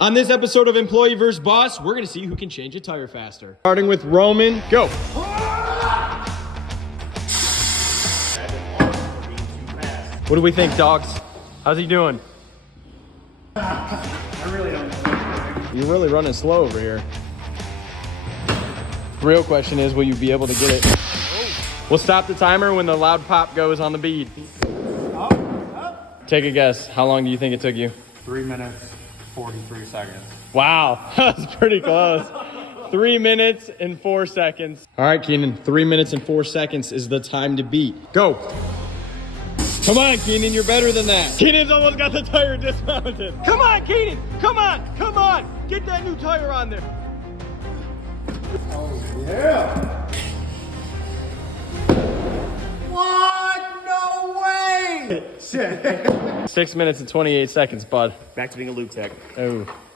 On this episode of Employee vs. Boss, we're going to see who can change a tire faster. Starting with Roman, go. What do we think, dogs? How's he doing? I really don't know. You're really running slow over here. The real question is, will you be able to get it? We'll stop the timer when the loud pop goes on the bead. Take a guess. How long do you think it took you? 3 minutes, 43 seconds. Wow, that's pretty close. 3 minutes and 4 seconds. All right, Keenan, 3 minutes and 4 seconds is the time to beat. Go. Come on, Keenan, you're better than that. Keenan's almost got the tire dismounted. Come on, Keenan, come on, come on. Get that new tire on there. Oh, yeah. What? No way! Shit. 6 minutes and 28 seconds, bud. Back to being a Luke tech. Oh.